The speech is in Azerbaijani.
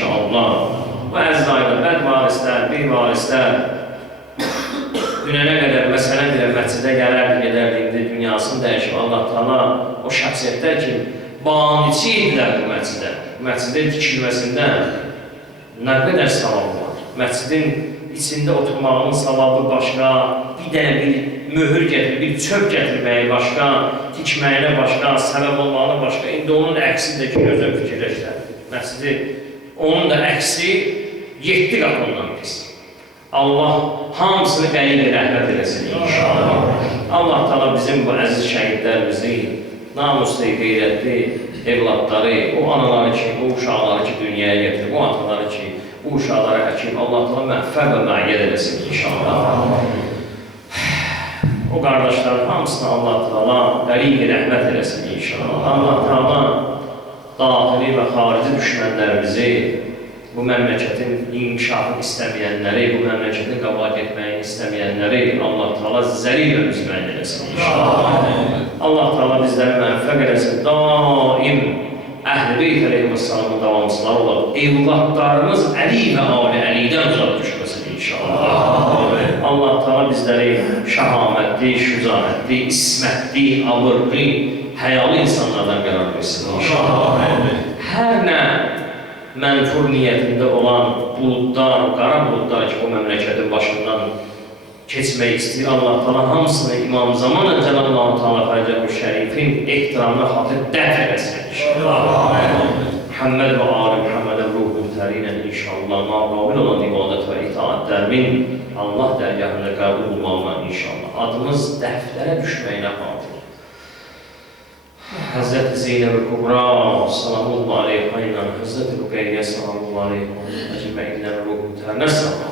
inşallah. Bu əziz ayda bəd varislər, bir varislər dünənə qədər məsələn bir məscidə gələrdi, gedərdi, dünyasını dəyişib Allah Taala o şəxsiyyətlər ki, baniçi idilər bu məscidə. Məscidin tikilməsində nə qədər savab var. Məscidin içində oturmağının savabı başqa, bir dənə bir möhür gətirib, bir çöp gətirməyi başqa, tikməyinə başqa, səbəb olmağına başqa. İndi onun əksində ki, gözün fikirləşlər. Məscidi, onun da əksi 7 qat ondan pis. Allah hamısını qəlib rəhmət eləsin inşallah. Allah Taala bizim bu əziz şəhidlərimizi, namuslu, qeyrətli evladları, o anaları ki, o uşaqları ki, dünyaya gətirib, o ataları ki, bu uşaqlara əkib, Allah Taala məğfər və məiyyət eləsin inşallah. O qardaşların hamısına Allah Taala qəlib rəhmət eləsin inşallah. Allah Taala daxili və xarici düşmənlərimizi, bu məmləkətin inkişafını istəməyənləri, bu məmləkətin qabağa getməyini istəməyənləri Allah Taala zəlil və müzmən eləsin inşallah. Allah Taala bizləri məvfəq eləsin. Daim Əhl-i Beyt əleyhissalamın davamçıları olaraq evlatlarımız Əli və Ali Əlidən uzaq düşməsin inşallah. Allah Taala bizləri şəhamətli, şücaətli, ismətli, abırlı, həyalı insanlardan qərar versin inşallah. Hər nə mənfur niyyətində olan buludlar, qara buludlar ki, o məmləkətin başından keçmək istəyir. Allah Taala hamısını İmam Zaman Cəllallahu Taala Fərcəl-i Şərifin ehtiramına xatir dəf eləsin inşallah. Muhammed və Ali Muhammed'in ruhu mütərinə inşallah maqabil olan ibadət və itaətlərimin Allah dərgahında qəbul olmağına inşallah. Adımız dəflərə düşməyinə xatir. Hazreti Zeynep-i Kubra sallallahu aleyhi ve sellem, Hazreti Rukayye sallallahu aleyhi ve sellem, ecmainden ruhu mütərinə sallallahu